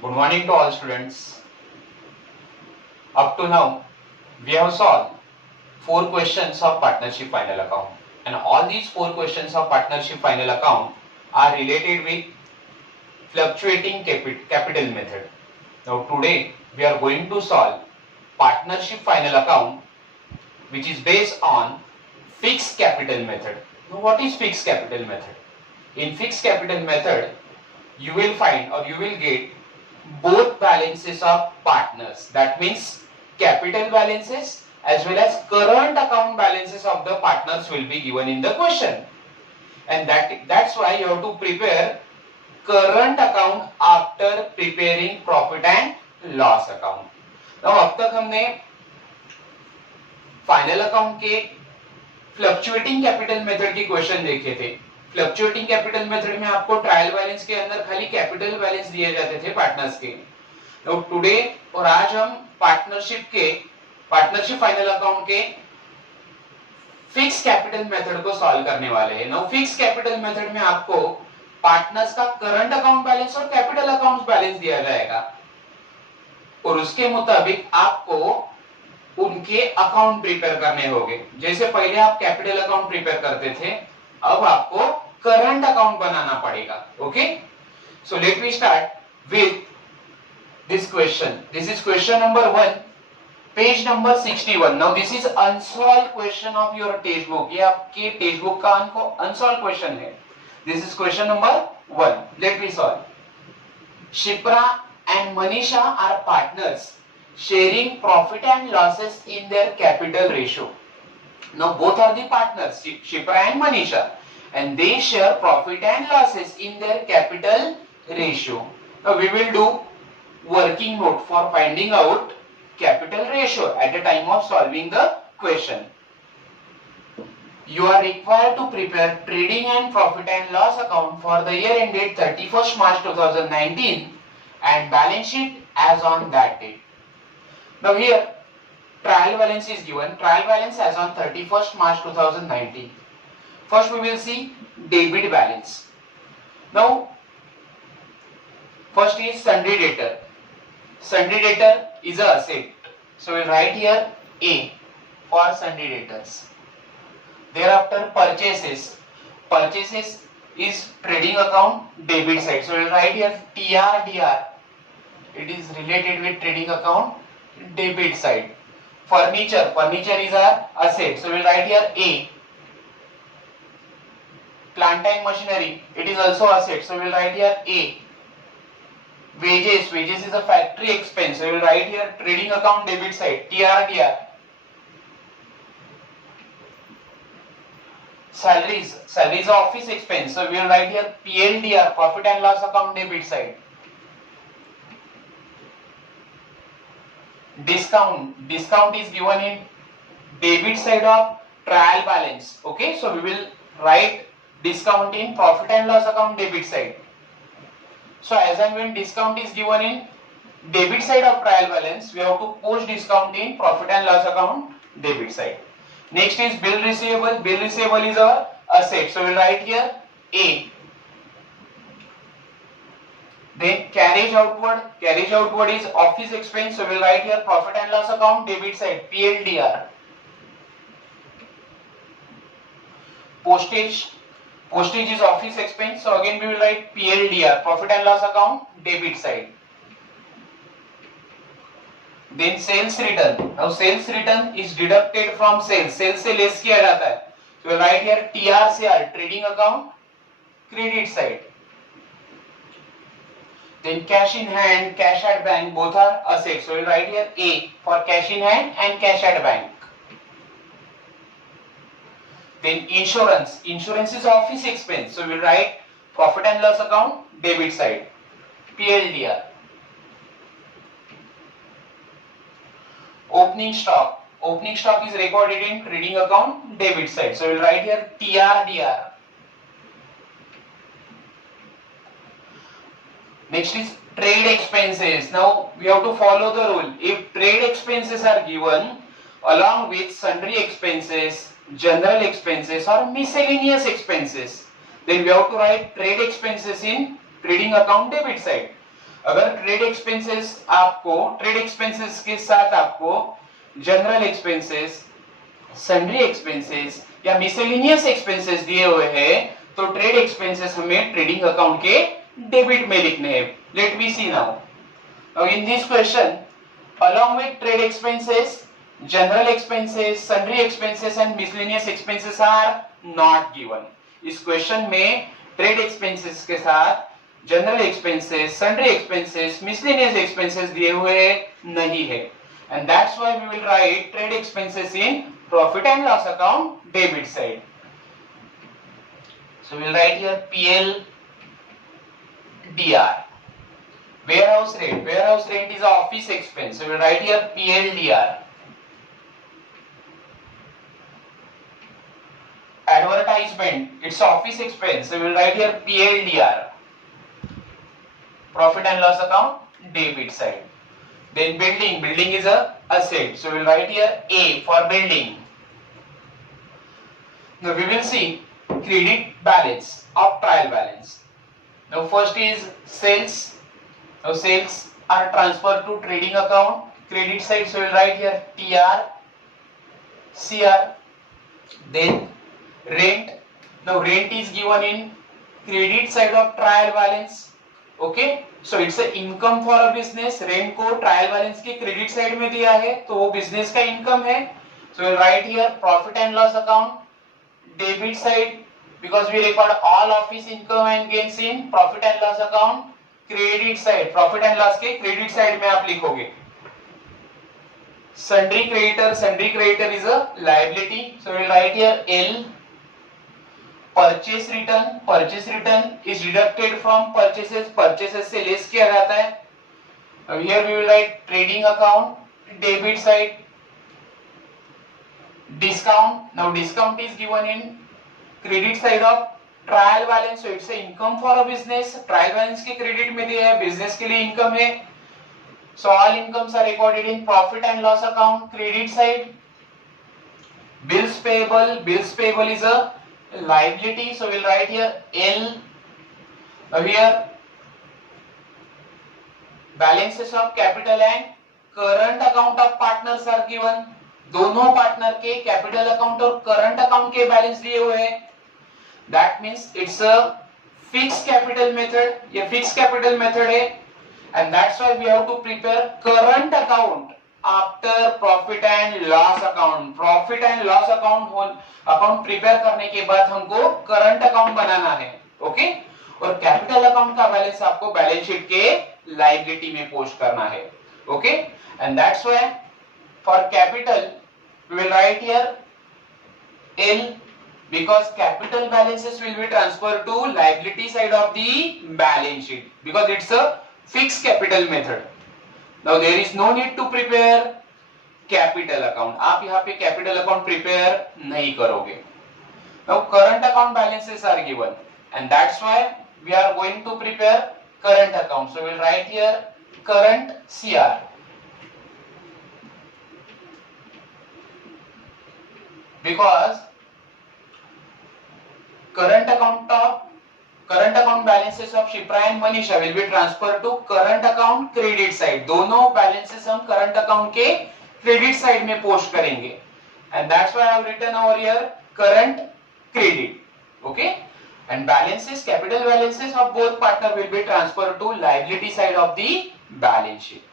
Good morning to all students. Up to now, we have solved 4 questions of partnership final account, and all these 4 questions of partnership final account are related with fluctuating capital method. Now today we are going to solve partnership final account which is based on fixed capital method. Now what is fixed capital method? In fixed capital method, you will find or you will get both balances of partners. That means capital balances as well as current account balances of the partners will be given in the question. And that's why you have to prepare current account after preparing profit and loss account. Now अब तक हमने final account के fluctuating capital method के question देखे थे। Fluctuating capital method में आपको trial balance के अंदर खाली कैपिटल बैलेंस दिए जाते थे पार्टनर्स के। तो टुडे और आज हम पार्टनरशिप फाइनल अकाउंट के फिक्स कैपिटल मेथड को सॉल्व करने वाले हैं। नाउ फिक्स कैपिटल मेथड में आपको पार्टनर्स का करंट अकाउंट बैलेंस और कैपिटल अकाउंट बैलेंस दिया जाएगा और उसके मुताबिक आपको उनके अकाउंट प्रिपेयर करने होंगे। जैसे पहले आप कैपिटल अकाउंट प्रिपेयर करते थे, अब आपको करंट अकाउंट बनाना पड़ेगा। Okay, so let me start with this question. This is question number 1, page number 61। Now this is unsolved question of your text book. ये आपके टेक्स्ट बुक का अनसॉल्व क्वेश्चन है। This is question number 1। Let me solve. Shipra and Manisha are partners sharing profit and losses in their capital ratio. Now both are the partners, Shipra and Manisha, and they share profit and losses in their capital ratio. Now we will do working note for finding out capital ratio at the time of solving the question. You are required to prepare trading and profit and loss account for the year ended 31st March 2019 and balance sheet as on that date. Now here trial balance is given. Trial balance as on 31st March 2019. First we will see debit balance. Now first is sundry debtor. Sundry debtor is a asset. So we will write here A for sundry debtors. Thereafter purchases. Purchases is trading account debit side. So we will write here TRDR. It is related with trading account debit side. Furniture is our asset, so we'll write here A. Plant and machinery, it is also asset, so we'll write here A. Wages is a factory expense, so we'll write here trading account debit side, TRDR. Salaries are office expense, so we'll write here PLDR, profit and loss account debit side. Discount is given in debit side of trial balance. Okay, so we will write discount in profit and loss account debit side. So as and when discount is given in debit side of trial balance, we have to post discount in profit and loss account debit side. Next is bill receivable. Bill receivable is our asset, so we will write here A. Then carriage outward is office expense, so we will write here profit and loss account debit side, PLDR. Postage is office expense, so again we will write PLDR, profit and loss account debit side. Then sales return. Now sales return is deducted from sales से less किया जाता है, so we will write here TRCR, trading account credit side. Then cash in hand, cash at bank, both are assets. So we will write here A for cash in hand and cash at bank. Then insurance is office expense. So we will write profit and loss account debit side, PLDR. Opening stock is recorded in trading account debit side. So we will write here TRDR. Next is trade expenses. Now we have to follow the rule. If trade expenses are given along with sundry expenses, general expenses or miscellaneous expenses, then we have to write trade expenses in trading account debit side. अगर trade expenses आपको trade expenses के साथ आपको general expenses, sundry expenses या miscellaneous expenses दिए हुए हैं तो ट्रेड एक्सपेंसेस हमें ट्रेडिंग अकाउंट के डेबिट में लिखने हैं. Let me see now. Now in this question, along with trade expenses, general expenses, sundry expenses and miscellaneous expenses are not given. इस क्वेश्चन में ट्रेड एक्सपेंसेस के साथ general expenses, sundry expenses, miscellaneous expenses दिए हुए नहीं है. And that's why we will write trade expenses in profit and loss account debit side. So we will write here PL DR. Warehouse rent is office expense, so we will write here PLDR. Advertisement, it's office expense, so we will write here PLDR. Profit and loss account debit side. Then building is a asset, so we will write here A for building. Now we will see credit balance of trial balance. Now first is sales. Now sales are transferred to trading account, credit side, so we will write here TR, CR. Then rent. Now rent is given in credit side of trial balance. Okay, so it's a income for a business. Rent को trial balance की credit side में दिया है तो वो business का income है. So we will write here profit and loss account debit side because we record all office income and gains in profit and loss account credit side. Profit and loss के credit side में आप लिखोगे sundry creditor is a liability, so we will write here L. Purchase return is deducted from purchases से less किया जाता है. Here we will write trading account debit side. Discount, now discount is given in credit side of trial balance, so it's income for a business. Trial balance के credit में दिया है, business के लिए इनकम है. So all incomes are recorded in profit and loss account credit side. Bills payable is a liability, so we'll write here L. Now here balances of capital and current account of partners are given. दोनों partner के capital account और current account के balance दिए हुए हैं. That means it's a fixed capital method. ये fixed capital method है, and that's why we have to prepare current account after profit and loss account. Profit and loss account prepare करने के बाद हमको current account बनाना है. Okay, और capital account का balance आपको बैलेंस शीट के लायबिलिटी में पोस्ट करना है. Okay, and that's why for capital we will write here L because capital balances will be transferred to liability side of the balance sheet because it's a fixed capital method. Now there is no need to prepare capital account. आप यहाँ पे capital account prepare नहीं करोगे. Now current account balances are given and that's why we are going to prepare current account. So we will write here current CR. Because current account balances of Shipra and Manisha will be transferred to current account credit side. दोनों balances हम current account के credit side में post करेंगे. And that's why I have written over here current credit. Okay? And balances, capital balances of both partner will be transferred to liability side of the balance sheet.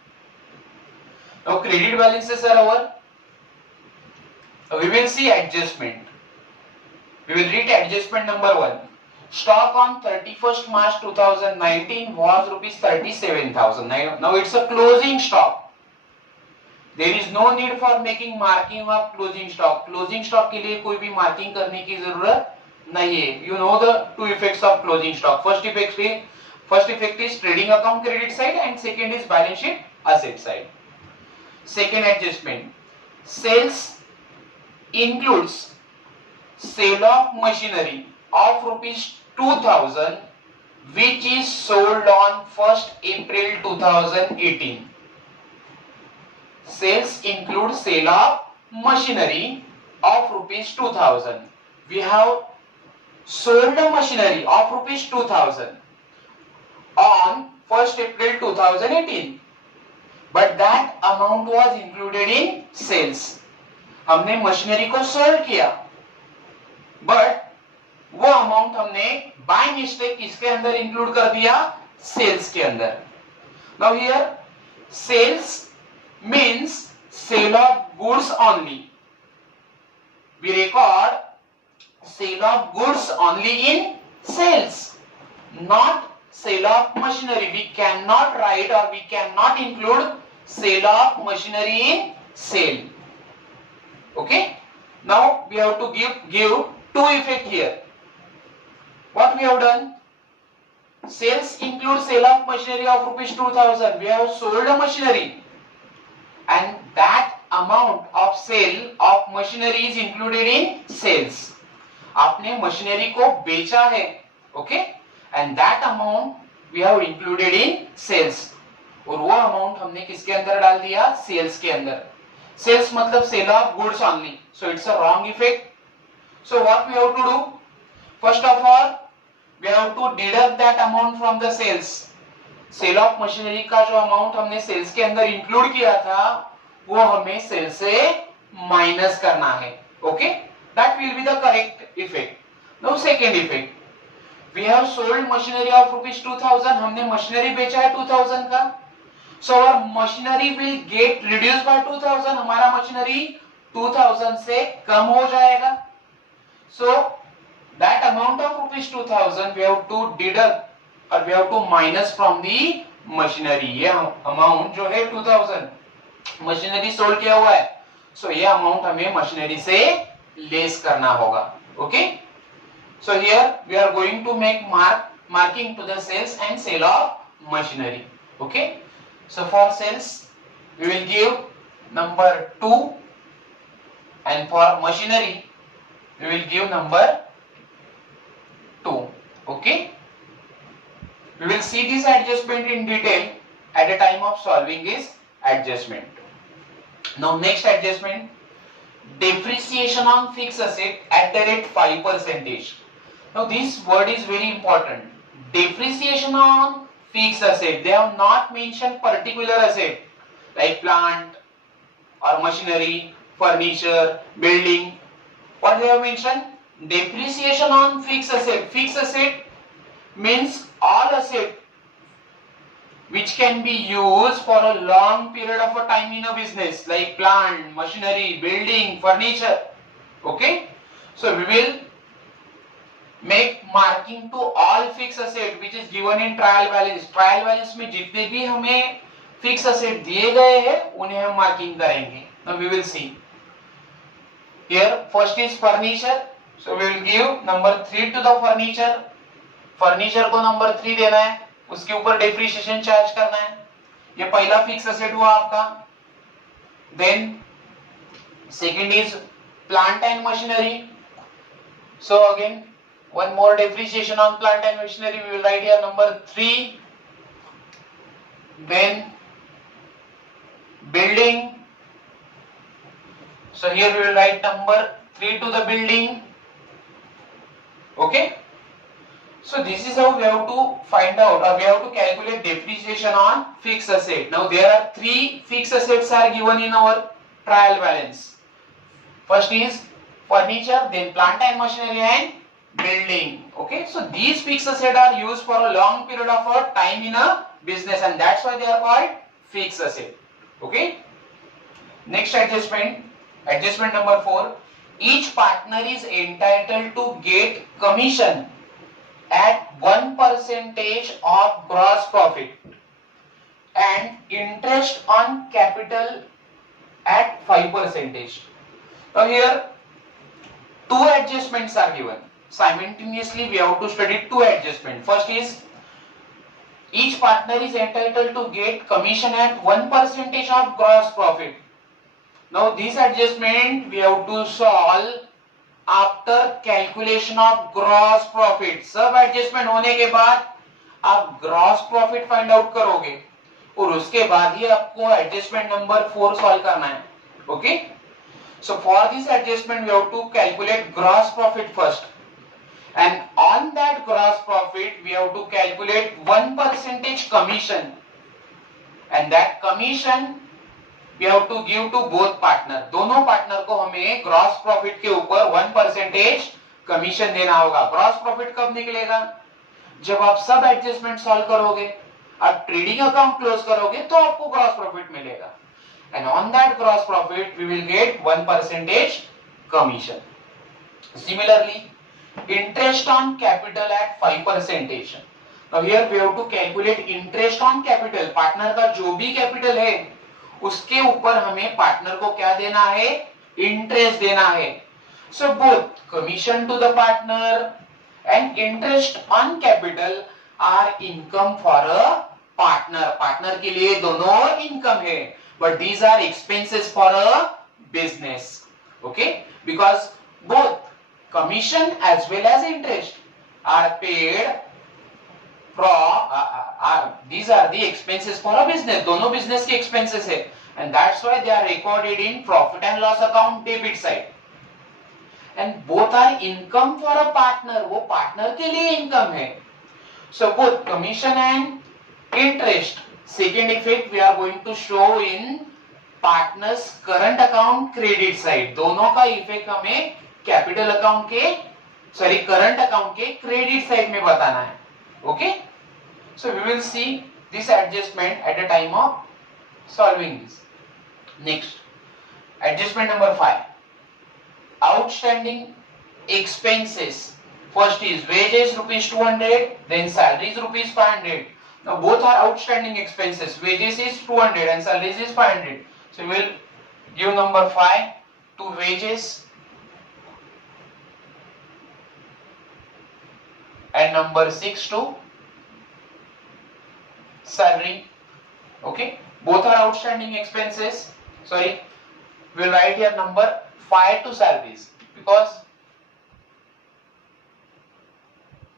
Now credit balances are over. We will see adjustment. We will read adjustment number 1. Stock on 31st March 2019 was rupees 37,000. Now it's a closing stock. There is no need for making marking of closing stock. Closing stock के लिए कोई भी marking करने की जरूरत नहीं है. You know the two effects of closing stock. First effect is trading account credit side and second is balance sheet asset side. Second adjustment. Sales includes sale of machinery of rupees 2,000 which is sold on 1st April 2018. Sales include sale of machinery of rupees 2,000. We have sold a machinery of rupees 2,000 on 1st April 2018, but that amount was included in sales. हमने machinery को sold किया, but वो amount हमने by mistake किसके अंदर include कर दिया? Sales के अंदर. Now here sales means sale of goods only. We record sale of goods only in sales, not sale of machinery. We cannot write or we cannot include sale of machinery in sale. Okay, now we have to give two effect here. What we have done? Sales include sale of machinery of rupees 2000. We have sold a machinery, and that amount of sale of machinery is included in sales. आपने machinery को बेचा है, okay, and that amount we have included in sales. और वो amount हमने किसके अंदर डाल दिया? सेल्स के अंदर. सेल्स मतलब sale of goods only, so it's a wrong effect. So what we have to do? First of all we have to deduct that amount from the sales. Sale of machinery का जो amount हमने sales के अंदर include किया था, वो हमें cell से माइनस करना है. Okay, that will be the correct effect. Now second effect, we have sold machinery of rupees 2000. हमने मशीनरी बेचा है 2000 का, so our machinery will get reduce by 2000. हमारा मशीनरी 2000 से कम हो जाएगा. So that amount of rupees 2000 we have to deduct और we have to minus from the machinery. ये अमाउंट जो है 2000 मशीनरी सोल्ड किया हुआ है, सो ये अमाउंट हमें मशीनरी से लेस करना होगा. Okay, so here we are going to make marking to the sales and sale of machinery. Okay, so for sales we will give number 2 and for machinery we will give number 2. Okay, we will see this adjustment in detail at the time of solving this adjustment. Now next adjustment, depreciation on fixed asset at the rate 5%. Now this word is very important. Depreciation on fixed asset. They have not mentioned particular asset like plant or machinery, furniture, building. What they have mentioned? Depreciation on fixed asset. Fixed asset means all asset which can be used for a long period of a time in a business, like plant, machinery, building, furniture. Okay, so we will make marking to all fixed asset which is given in trial balance. Trial balance में जितने भी हमें fixed asset दिए गए हैं उन्हें हम marking करेंगे. Now we will see. Here first is furniture, so we will give number 3 to the furniture. Furniture को number 3 देना है, उसके ऊपर depreciation charge करना है. ये पहला fixed asset हुआ आपका. Then second is plant and machinery. So again one more depreciation on plant and machinery. We will write here number 3. Then building. So here we will write number 3 to the building. Okay, so this is how we have to find out or we have to calculate depreciation on fixed asset. Now there are 3 fixed assets are given in our trial balance. First is furniture, then plant and machinery and building. Okay, so these fixed assets are used for a long period of time in a business, and that's why they are called fixed asset. Okay, next adjustment. Adjustment number 4. Each partner is entitled to get commission at 1% of gross profit and interest on capital at 5%. Now here 2 adjustments are given. Simultaneously we have to study 2 adjustments. First is each partner is entitled to get commission at 1% of gross profit. Now this adjustment we have to solve after calculation of gross profit. सब adjustment होने के बाद आप gross profit find out करोगे और उसके बाद ही आपको adjustment number 4 solve करना है. Okay, so for this adjustment we have to calculate gross profit first, and on that gross profit we have to calculate 1% commission, and that commission we have to give to both partner. दोनों partner को हमें gross profit के ऊपर 1% commission देना होगा. Gross profit कब निकलेगा? जब आप सब एडजस्टमेंट सॉल्व करोगे, आप ट्रेडिंग अकाउंट क्लोज करोगे तो आपको ग्रॉस प्रॉफिट मिलेगा, and on that gross profit we will get 1% commission. Similarly, interest on capital at 5%. Now here we have to calculate interest on capital. Partner का जो भी capital है उसके ऊपर हमें पार्टनर को क्या देना है? इंटरेस्ट देना है. So both commission to the partner and interest on capital are income for a partner. Partner के लिए दोनों इनकम है, but these are expenses for a business. Okay, because both commission as well as interest are paid from these are the expenses for a business. दोनों business के expenses है, and that's why they are recorded in profit and loss account debit side. And both are income for a partner. वो partner के लिए income है. So both commission and interest. Second effect we are going to show in partners current account credit side. दोनों का effect हमें capital account के current account के credit side में बताना है. Okay? So we will see this adjustment at the time of solving this. Next, adjustment number 5. Outstanding expenses. First is wages rupees 200, then salaries rupees 500. Now both are outstanding expenses. Wages is 200 and salaries is 500. So we will give number 5 to wages and number 6 to salary. Okay, both are outstanding expenses. Sorry, we will write here number 5 to salaries because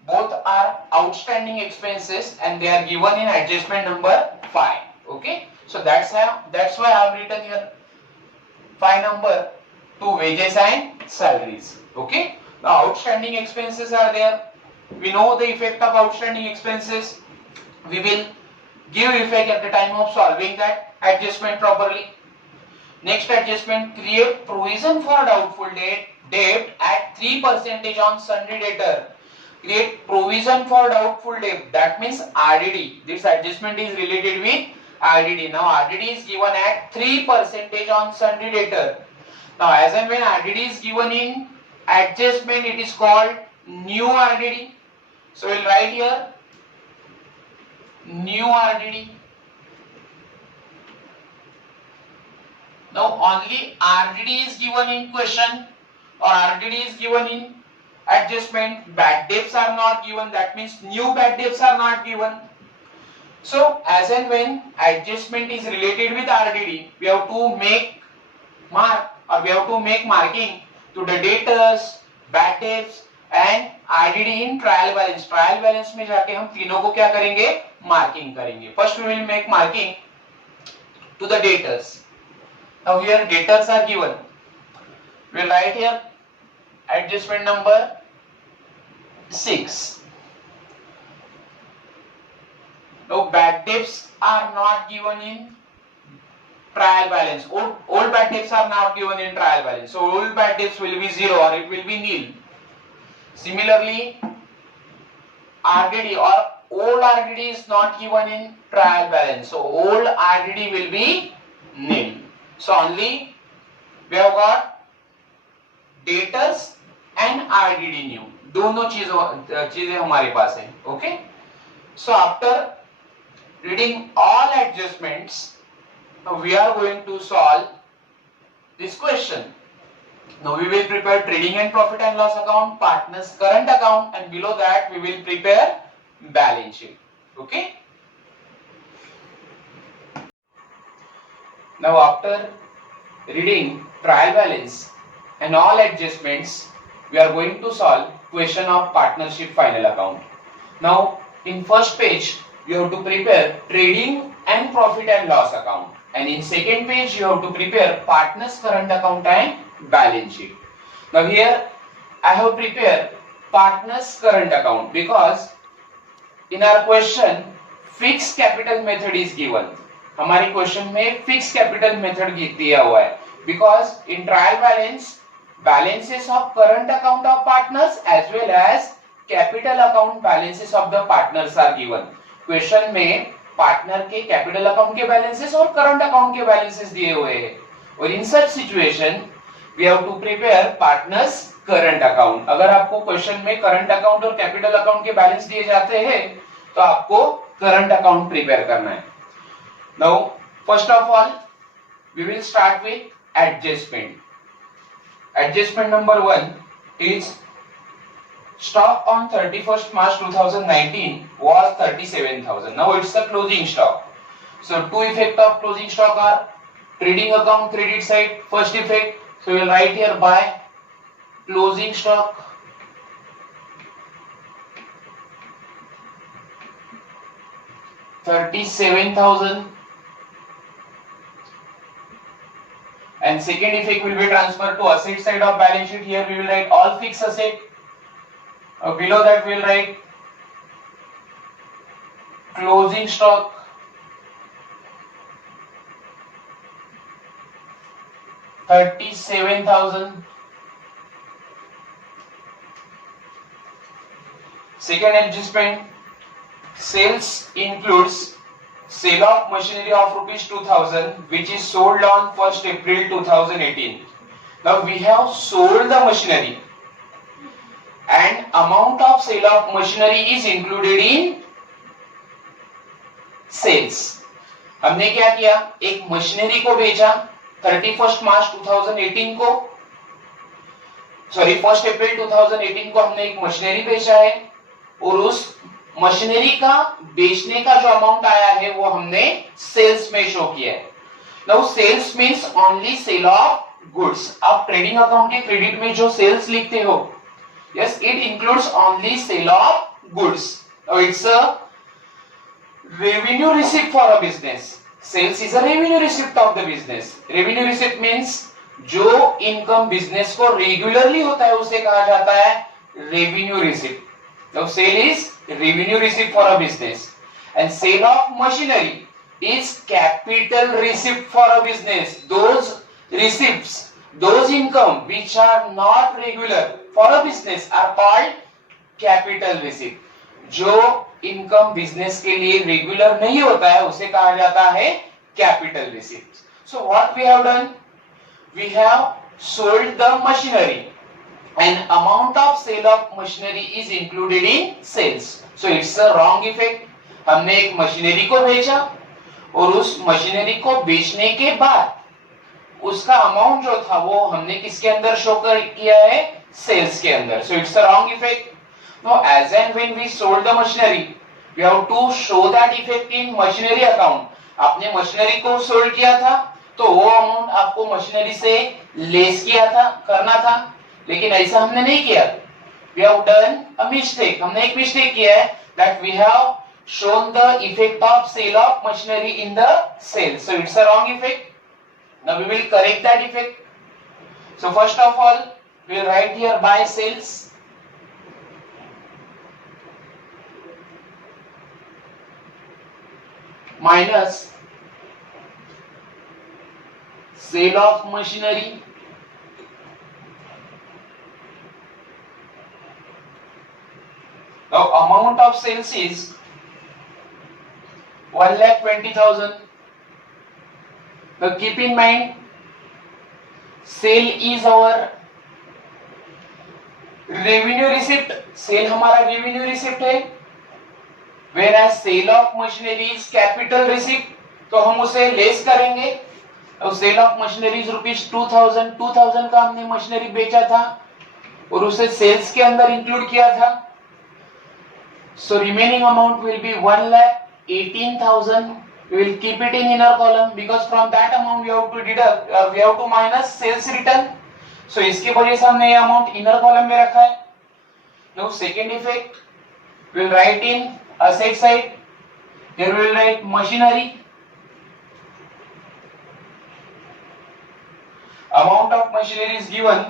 both are outstanding expenses and they are given in adjustment number 5. Okay, so that's why I have written here 5 number to wages and salaries. Okay, now outstanding expenses are there. We know the effect of outstanding expenses. We will give effect at the time of solving that adjustment properly. Next adjustment, create provision for doubtful debt at 3% on sundry debtor. Create provision for doubtful debt. That means RDD. This adjustment is related with RDD. Now RDD is given at 3% on sundry debtor. Now as and when RDD is given in adjustment, it is called new RDD. So we'll write here new RDD. Now only RDD is given in question or RDD is given in adjustment. Bad debts are not given. That means new bad debts are not given. So as and when adjustment is related with RDD, we have to make marking to the debtors, bad debts and RDD in trial balance. Trial balance में जाके हम तीनों को क्या करेंगे? Marking करेंगे. First we will make marking to the debtors. Now here debtors are given. We will write here adjustment number 6. Now bad debts are not given in trial balance. All bad debts are not given in trial balance. So all bad debts will be 0 or it will be nil. Similarly, RDD or all RDD is not given in trial balance. So all RDD will be nil. So only we have got debtors and RDD new. दोनों चीजें हमारे पास है. Okay. So after reading all adjustments, now we are going to solve this question. Now we will prepare trading and profit and loss account, partners current account, and below that we will prepare balance sheet. Okay. Now after reading trial balance and all adjustments, we are going to solve question of partnership final account. Now in first page you have to prepare trading and profit and loss account, and in second page you have to prepare partners current account and balance sheet. Now here I have prepared partners current account, because in our question fixed capital method is given. हमारे question में fix capital method दिया हुआ है, because in trial balance balances of current account of partners as well as capital account balances of the partners are given. Question में partner के capital account के balances और current account के balances दिए हुए हैं, और in such situation we have to prepare partners current account. अगर आपको क्वेश्चन में करंट अकाउंट और कैपिटल अकाउंट के बैलेंस दिए जाते हैं तो आपको करंट अकाउंट प्रिपेयर करना है. Now first of all we will start with adjustment. Adjustment number 1 is stock on 31st March 2019 was 37,000. Now it's the closing stock. So two effect of closing stock are trading account credit side. First effect, so we will write here by closing stock $37,000. And second effect will be transferred to asset side of balance sheet. Here we will write all fixed asset. Below that we will write closing stock $37,000. Second adjustment, sales includes sale of machinery of rupees 2000 which is sold on 1st April 2018. Now we have sold the machinery and amount of sale of machinery is included in sales. हमने क्या किया, एक machinery को बेचा 31st मार्च 2018 को, sorry 1st अप्रैल 2018 को हमने एक मशीनरी बेचा है, और उस मशीनरी का बेचने का जो अमाउंट आया है वो हमने सेल्स में शो किया है. Now sales means only sale of goods. आप ट्रेडिंग अकाउंट के क्रेडिट में जो सेल्स लिखते हो, yes it includes only sale of goods. Now it's a revenue receipt for a business. Sales is a revenue receipt of the business. Revenue receipt means जो income business को regularly होता है उसे कहा जाता है revenue receipt. Now sale is revenue receipt for a business, and sale of machinery is capital receipt for a business. Those receipts, those income which are not regular for a business are called capital receipt. जो income business के लिए regular नहीं होता है उसे कहा जाता है capital receipt. So what we have done? We have sold the machinery. And amount of sale of machinery is included in sales. So it's a wrong effect. हमने एक मशीनरी को बेचा और उस मशीनरी को बेचने के बाद उसका अमाउंट जो था वो हमने किसके अंदर शो किया है, सेल्स के अंदर. So it's a wrong effect. Now as and when we sold the machinery, we have to show that effect in machinery account. आपने मशीनरी को सोल्ड किया था तो वो अमाउंट आपको मशीनरी से लेस किया था, करना था, लेकिन ऐसा हमने नहीं किया. We have done a mistake. हमने एक मिस्टेक किया है, that we have shown the effect of sale of machinery in the sales. So it's a wrong effect. Now we will correct that effect. So first of all we will write here by sales minus sale of machinery Now amount of sales is 1,20,000. Now keep in mind sale is our revenue receipt. Sale हमारा revenue receipt है, whereas sale of machinery is capital receipt. तो हम उसे less करेंगे. अब cell of machinery rupees 2000 का हमने machinery बेचा था और उसे सेल्स के अंदर इंक्लूड किया था. So remaining amount will be 1,18,000. We will keep it in inner column because from that amount we have to deduct, we have to minus sales return. So इसकी वजह से हमने ये amount inner column में रखा है. Now second effect, we will write in asset side. Here we will write machinery. Amount of machinery is given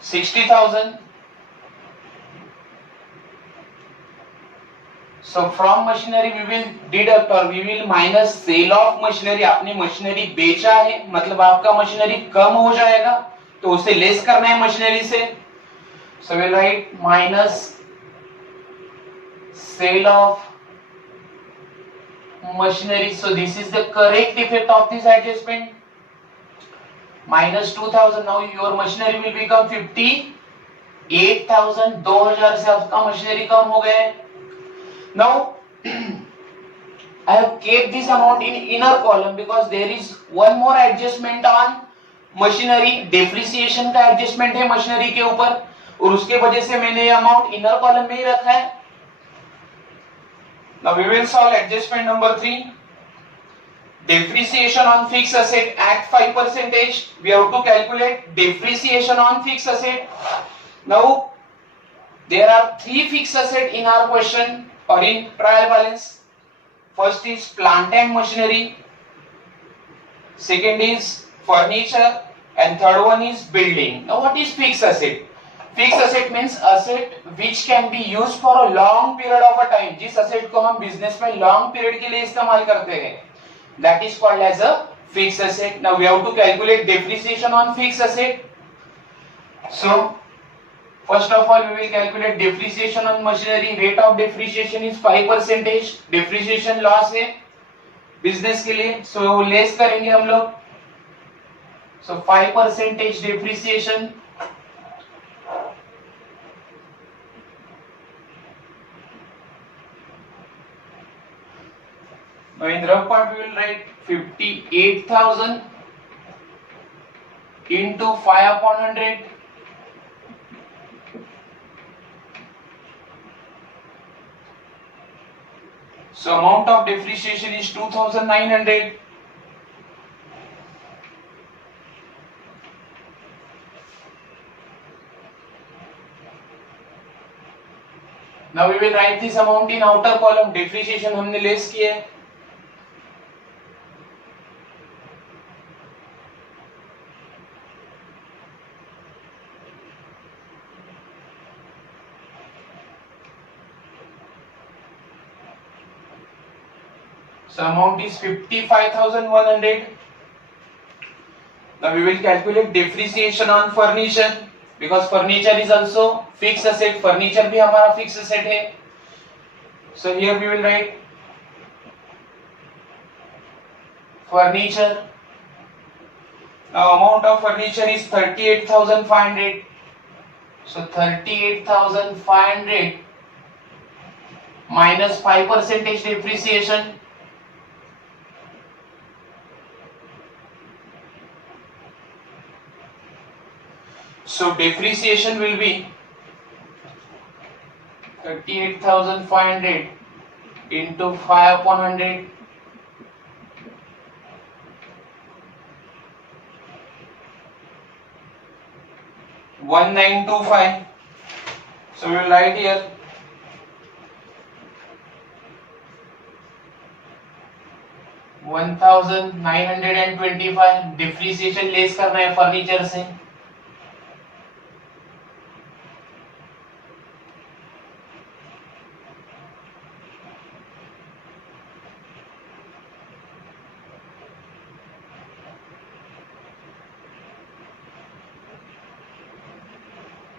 60,000. So from machinery we will deduct or we will minus sale of machinery. आपने machinery बेचा है मतलब आपका machinery कम हो जाएगा तो उसे less करना है मशीनरी से. So we'll write minus sale of machinery. So this is the correct effect of this adjustment. Minus 2,000. Now your machinery will become 58,000. 2,000 से आपका मशीनरी कम हो गया है. Now I have kept this amount in inner column because there is one more adjustment on machinery. Depreciation का adjustment है machinery के ऊपर और उसके वजह से मैंने ये अमाउंट इनर कॉलम में ही रखा है. Now we will solve adjustment number 3. Depreciation on fixed asset at 5%. We have to calculate depreciation on fixed asset. Now there are 3 fixed assets in our question or in trial balance. First is plant and machinery, second is furniture, and third one is building. Now what is fixed asset? Fixed asset means asset which can be used for a long period of a time. जिस asset को हम business में long period के लिए इस्तेमाल करते हैं, that is called as a fixed asset. Now we have to calculate depreciation on fixed asset. So first of all we will calculate depreciation on machinery. Rate of depreciation is 5%. Depreciation loss है business के लिए, so less करेंगे हम लोग. So 5% depreciation. Now in the rough part we will write 58,000 into 5 upon 100. So amount of depreciation is 2,900. Now we will write this amount in outer column. Depreciation हमने less किया है. So amount is 55,100. Now we will calculate depreciation on furniture because furniture is also fixed asset. Furniture भी हमारा fixed asset है. So here we will write furniture. Now amount of furniture is 38,500. So 38,500 minus 5% depreciation. So depreciation will be 38,500 into 5 upon 100. $1,925. So we will write here $1,925. Depreciation less करना है furniture से.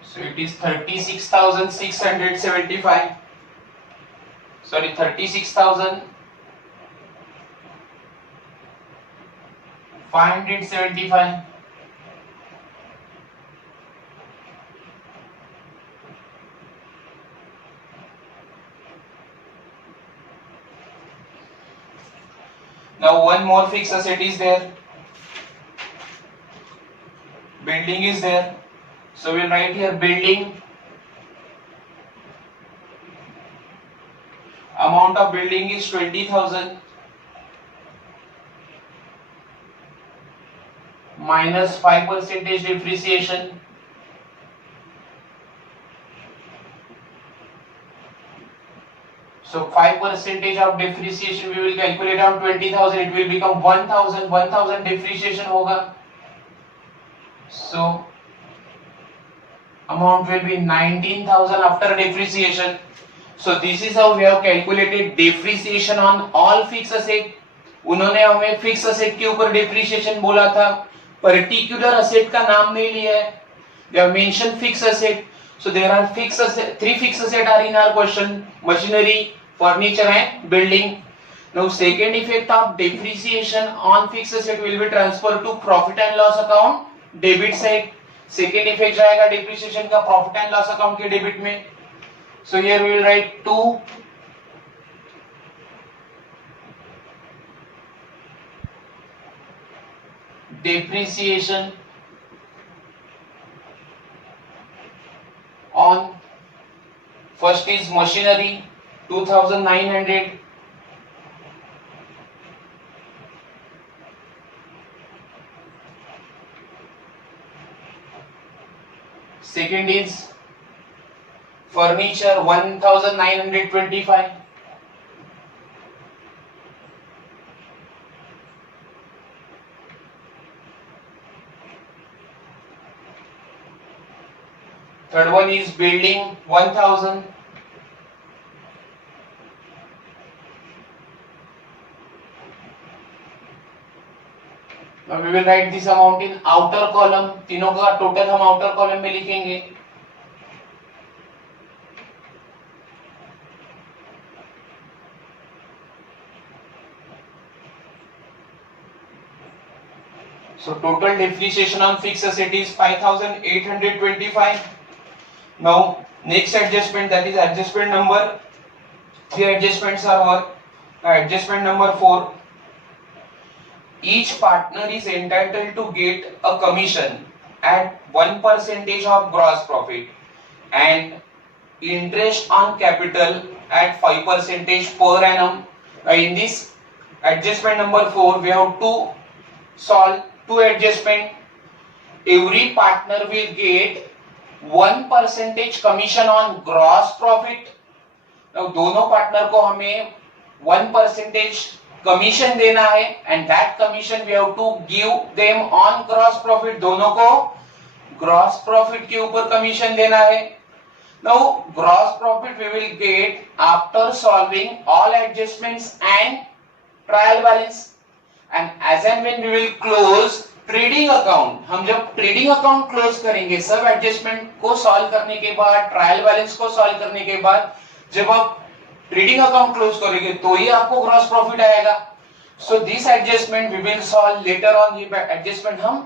So it is 36,675. Sorry, 36,575. Now one more fixed asset is there. Building is there. So we'll write here building. Amount of building is 20,000 minus 5% depreciation. So 5% of depreciation we will calculate on 20,000. It will become 1,000. 1,000 depreciation होगा. So amount will be 19,000 after depreciation. So this is how we have calculated depreciation on all fixed asset. उन्होंने हमें fix asset के ऊपर depreciation बोला था, particular asset का नाम नहीं लिया है. They have mentioned fixed asset. So there are fixed asset, 3 fixed asset are in our question: machinery, furniture and building. Now second effect of depreciation on fixed asset will be transferred to profit and loss account debit side. Second effect जाएगा depreciation का profit and loss account के debit में. So here we will write 2 depreciation on first is machinery 2,900. Second is furniture 1,925. Third one is building 1,000. Now we will write this amount in outer column. तीनों का total हम outer column में लिखेंगे. So total depreciation on fixed asset is 5,825. Now next adjustment, that is adjustment number 3 adjustments are what? Adjustment number 4. Each partner is entitled to get a commission at 1% of gross profit and interest on capital at 5% per annum. In this adjustment number 4, we have to solve 2 adjustment. Every partner will get 1% commission on gross profit. Now दोनों partner को हमें 1% commission देना है and that commission we have to give them on gross profit. दोनों को gross profit के ऊपर commission देना है. Now gross profit we will get after solving all adjustments and trial balance, and as and when we will close trading account, हम जब trading account close करेंगे सब एडजस्टमेंट को सॉल्व करने के बाद, ट्रायल बैलेंस को सॉल्व करने के बाद, जब आप ट्रेडिंग अकाउंट क्लोज करेंगे तो ही आपको ग्रॉस प्रॉफिट आएगा. So this adjustment we will solve later on. ये एडजस्टमेंट हम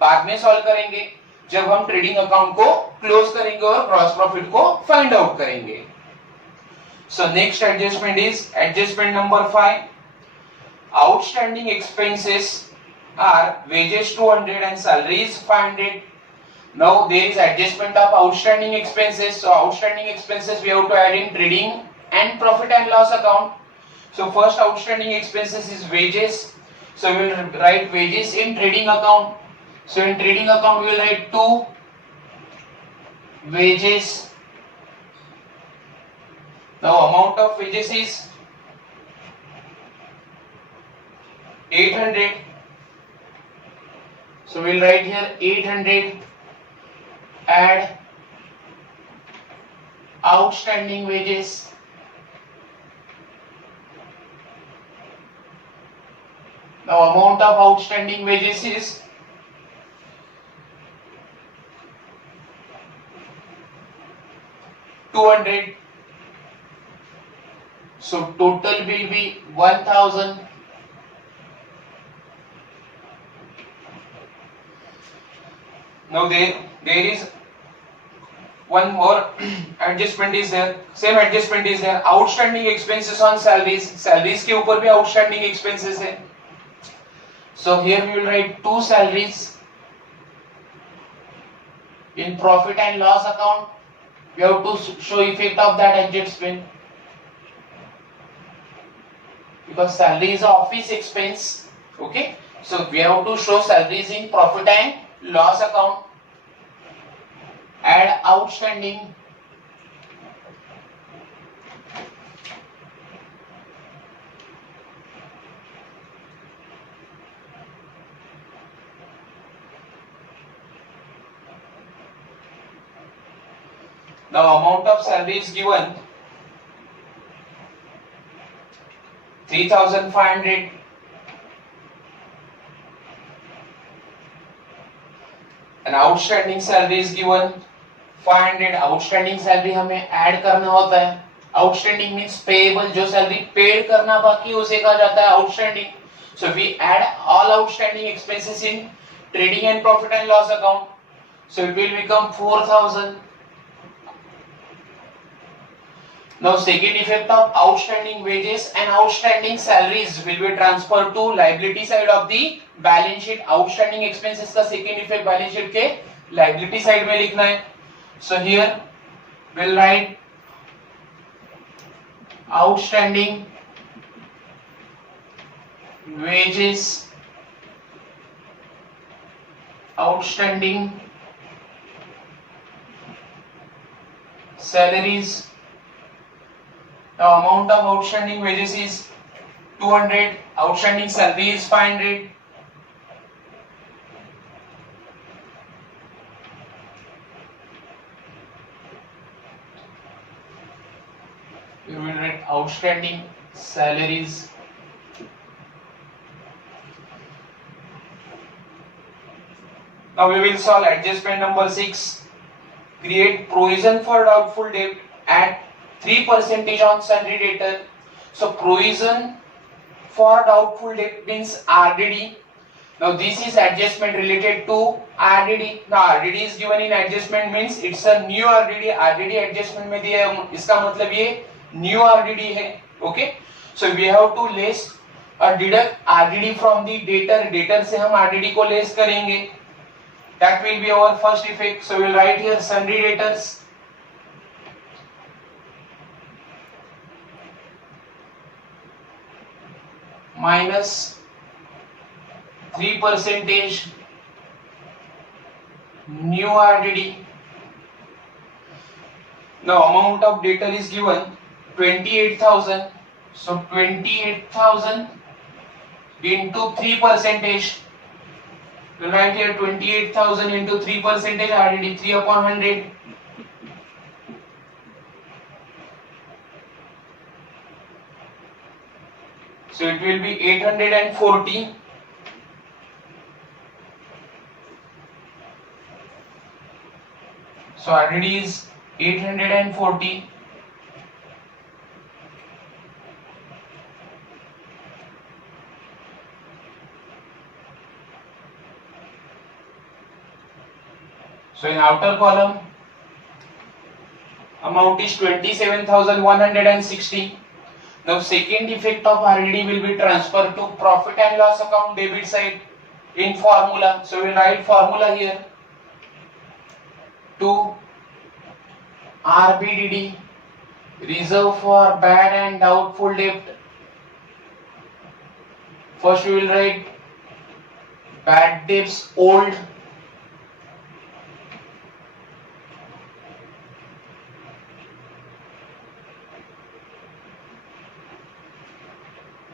बाद में सॉल्व करेंगे जब हम ट्रेडिंग अकाउंट को क्लोज करेंगे और ग्रॉस प्रॉफिट को फाइंड आउट करेंगे. So next adjustment is adjustment number 5. Outstanding expenses are wages 200 and salaries 500. Now there is adjustment of outstanding expenses. So outstanding expenses we have to add in trading and profit and loss account. So first outstanding expenses is wages. So we will write wages in trading account. So in trading account we will write 2 wages. Now amount of wages is 800. So we'll write here 800, add outstanding wages. Now amount of outstanding wages is 200. So total will be 1,000. Now there is one more adjustment is there. Same adjustment is there. Outstanding expenses on salaries. Salaries के ऊपर भी outstanding expenses है. So here we will write 2 salaries in profit and loss account. We have to show effect of that adjustment because salary is an office expense. Okay. So we have to show salaries in profit and loss account. Add outstanding. The amount of salary is given 3,500. And outstanding salary is given 500. Outstanding salary हमें add करना होता है. Outstanding means payable. जो salary paid करना बाकी उसे कहा जाता है outstanding. So we add all outstanding expenses in trading and profit and loss account. So it will become 4,000. Now second effect of outstanding wages and outstanding salaries will be transferred to liability side of the balance sheet. Outstanding expenses का second effect balance sheet के liability side में लिखना है. So here we'll write outstanding wages, outstanding salaries. The amount of outstanding wages is 200, outstanding salary is 500. We will write outstanding salaries. Now we will solve adjustment number 6. Create provision for doubtful debt at 3% on sundry debtor. So provision for doubtful debt means RDD. Now this is adjustment related to RDD. Now RDD is given in adjustment means it's a new RDD. RDD adjustment में दिया है, इसका मतलब ये new RDD है. Okay. So we have to less or deduct RDD from the debtor. Debtor से हम RDD को less करेंगे. That will be our first effect. So we will write here sundry debtors. Minus 3% new RDD. Now amount of debtor is given 28,000. So 28,000 into 3%. We'll write here 28,000 into 3% RDD, 3 upon 100. So it will be 840. So RDD is 840. So in outer column, amount is 27,160. Now second effect of RDD will be transferred to profit and loss account debit side in formula. So we will write formula here. To RBDD, reserve for bad and doubtful debt. First we will write bad debts old.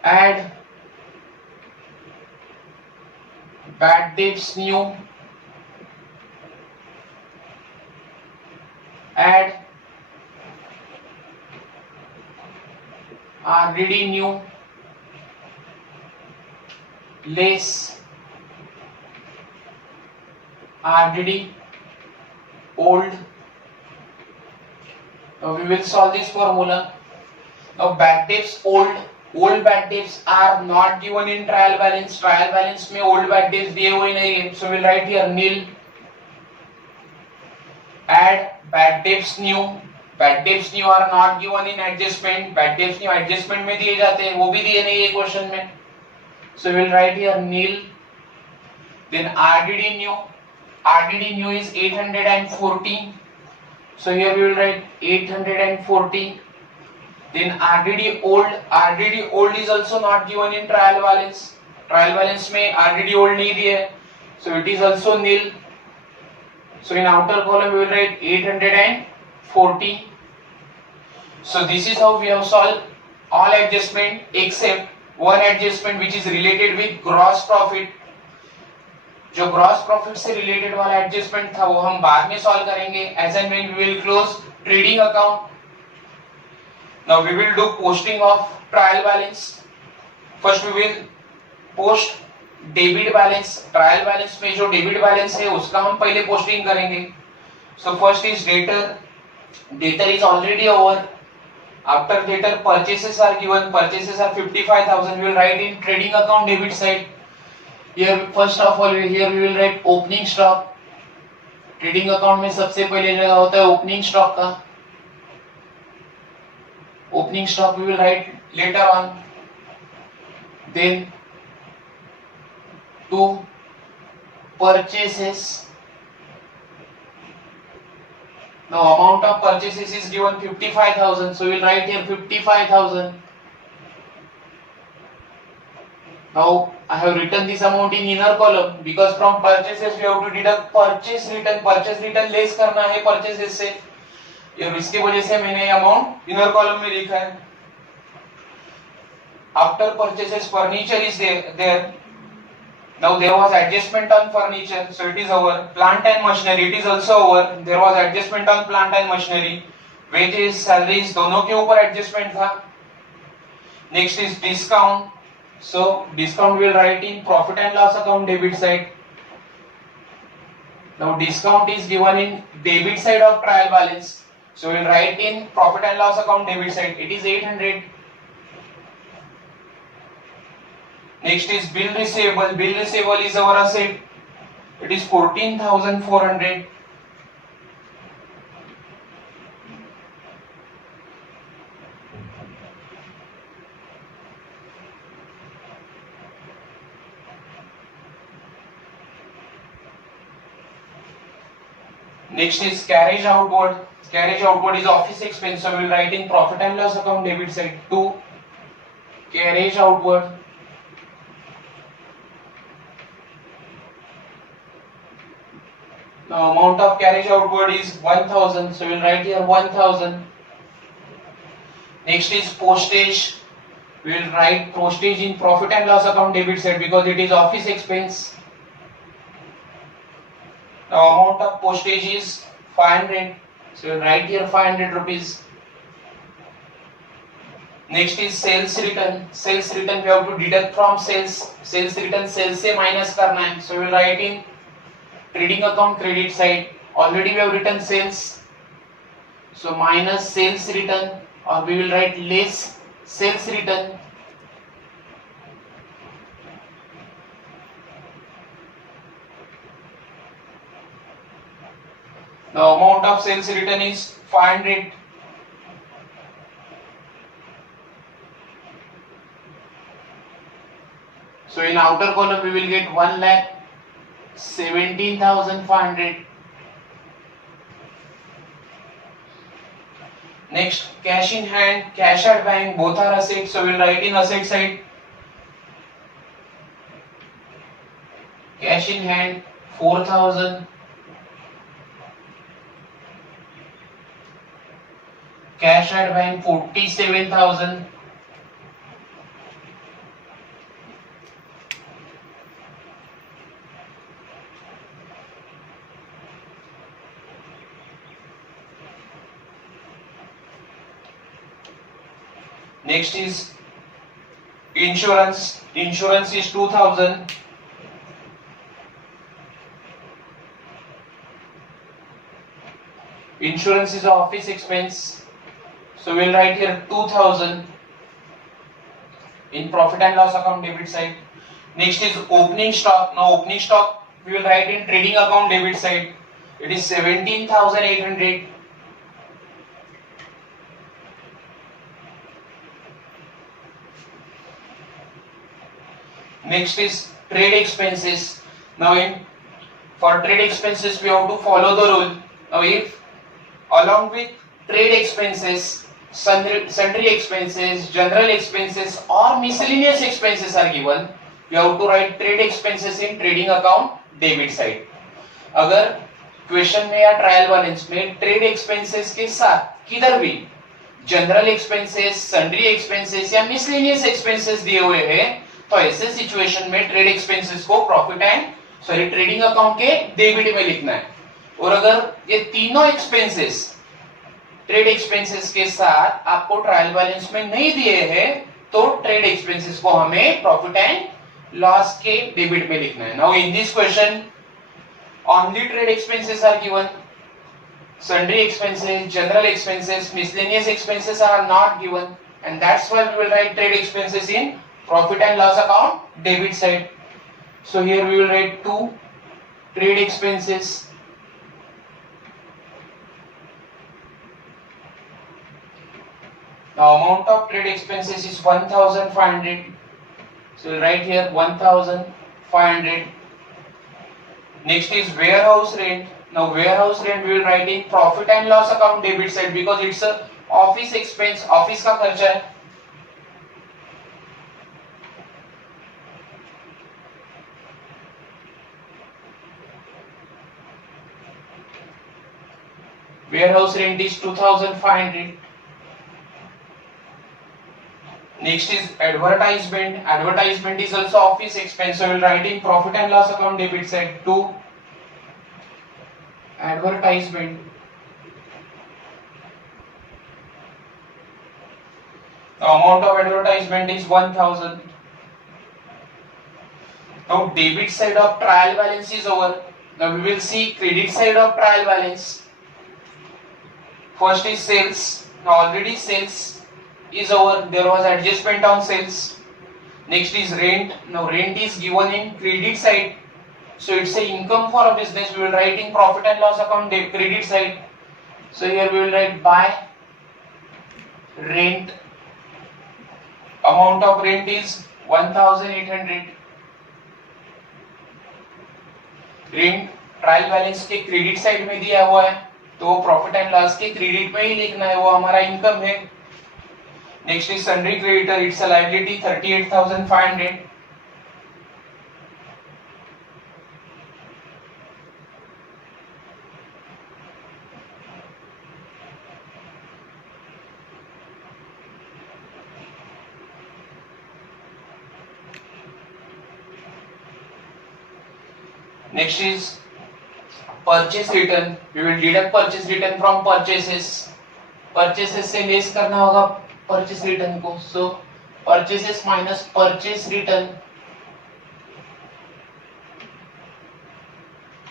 Add bad debts new. Add RDD new. Less RDD old. Now we will solve this formula. Now bad debts old bad debts are not given in trial balance. Trial balance में old bad debts दिए हुए नहीं है. So we'll write here nil. Add bad debts new. Bad debts new are not given in adjustment. Bad debts new adjustment में दिए जाते हैं, वो भी दिए नहीं है क्वेश्चन में. So we'll write here nil. Then RDD new. RDD new is 840. So here we will write 840. Then RDD old is also not given in trial balance. Trial balance में RDD old नहीं दिया है. So it is also nil. So in outer column we will write 840. So this is how we have solved all adjustment except one adjustment which is related with gross profit. जो gross profit से related वाला adjustment था वो हम बाद में solve करेंगे as and when we will close trading account. Now we will do posting of trial balance. First we will post debit balance. Trial balance में जो डेबिट बैलेंस है उसका हम पहले पोस्टिंग करेंगे. So first is debtor is already over. After debtor purchases are given. Purchases are 55,000. we will write in trading account debit side. Here first of all here we will write opening stock. Trading account में सबसे पहले जगह होता है opening stock का. Opening stock we will write later on. Then to purchases. Now amount of purchases is given 55,000. So we will write here 55,000. Now I have written this amount in inner column because from purchases we have to deduct purchase return. Purchase return less करना है purchases से. ये इसकी वजह से मैंने amount inner column में लिखा है. After purchases furniture is there. Now there was adjustment on furniture, so it is over. Plant and machinery, it is also over. There was adjustment on plant and machinery. Wages, salaries, दोनों के ऊपर adjustment था. Next is discount. So discount we will write in profit and loss account debit side. Now discount is given in debit side of trial balance. So we will write in profit and loss account debit side. It is 800. Next is bill receivable. Bill receivable is our asset. It is 14,400. Next is carriage outward. Carriage outward is office expense. So we will write in profit and loss account debit side to carriage outward. Now amount of carriage outward is 1,000. So we will write here 1,000. Next is postage. We will write postage in profit and loss account debit side because it is office expense. Now amount of postage is 500. So we will write here 500 rupees. Next is sales return. Sales return we have to deduct from sales. Sales return sales से minus करना है. So we will write in trading account credit side. Already we have written sales. So minus sales return, or we will write less sales return. The amount of sales return is 500. So in outer column we will get 1,17,500. Next, cash in hand, cash at bank, both are assets. So we will write in asset side. Cash in hand 4,000. Cash at bank 47,000. Next is insurance. Insurance is 2,000. Insurance is an office expense. So we will write here 2,000 in profit and loss account debit side. Next is opening stock. Now opening stock we will write in trading account debit side. It is 17,800. Next is trade expenses. Now for trade expenses we have to follow the rule. Now if along with trade expenses, sundry expenses, general expenses or miscellaneous expenses are given, we have to write trade expenses in trading account debit side. अगर question में या trial balance में trade expenses के साथ किधर भी general expenses, sundry expenses या miscellaneous expenses दिए हुए हैं तो ऐसे सिचुएशन में ट्रेड एक्सपेंसेस को ट्रेडिंग अकाउंट के डेबिट में लिखना है. और अगर ये तीनों एक्सपेंसेस ट्रेड एक्सपेंसेस के साथ आपको ट्रायल बैलेंस में नहीं दिए हैं, तो ट्रेड एक्सपेंसेस को हमें प्रॉफिट एंड लॉस के डेबिट में लिखना है. Now in this question only trade expenses are given. Sundry expenses, general expenses, miscellaneous expenses are not given, and that's why we will write trade expenses in profit and loss account debit side. So here we will write 2 trade expenses. The amount of trade expenses is 1500. So we'll write here 1500. Next is warehouse rent. Now warehouse rent we will write in profit and loss account debit side because it's a office expense, office का खर्चा है. Warehouse rent is 2500. Next is advertisement. Advertisement is also office expense, so we will write in profit and loss account debit side 2 advertisement. The amount of advertisement is 1000. Now debit side of trial balance is over. Now we will see credit side of trial balance. First is sales. Now already sales is over, there was adjustment on sales. Next is rent. Now rent is given in credit side, so it's a income for a business. We will write in profit and loss account credit side. So here we will write by rent. Amount of rent is 1800. Rent trial balance के credit side में दिया हुआ है, तो profit and loss के credit में ही लिखना है, वो हमारा इनकम है. Next is sundry creditor, it's a liability 38500. Next is purchase return. We will deduct purchase return from purchases. Purchases से लेस करना होगा purchase return को. So purchases minus purchase return.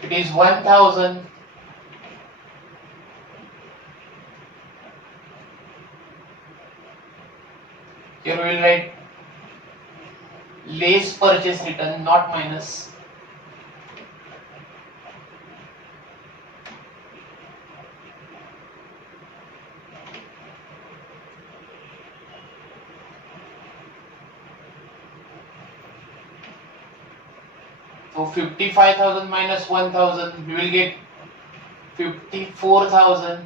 It is 1000. Here we will write less purchase return, not minus. So 55,000 minus 1,000, we will get 54,000.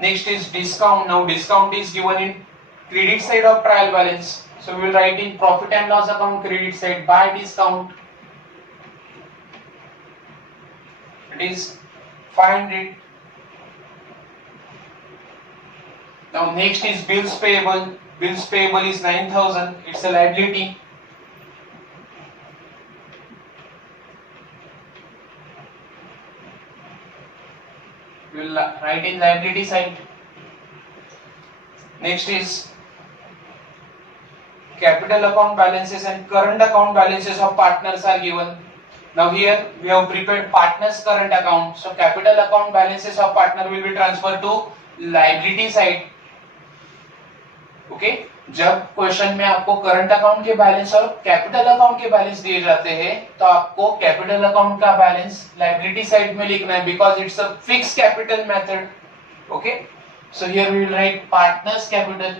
Next is discount. Now discount is given in credit side of trial balance. So we will write in profit and loss account credit side by discount. It is 500. Now next is bills payable. Bills payable is 9,000. It's a liability. We will write in liability side. Next is capital account balances and current account balances of partners are given. Now here we have prepared partners current account. So capital account balances of partner will be transferred to liability side. Okay जब question में आपको current account के balance और capital account के balance दिए जाते हैं, तो आपको कैपिटल अकाउंट का बैलेंस लायबिलिटी साइड में लिखना है, because it's a fixed capital method. Okay so here we will write partners capital.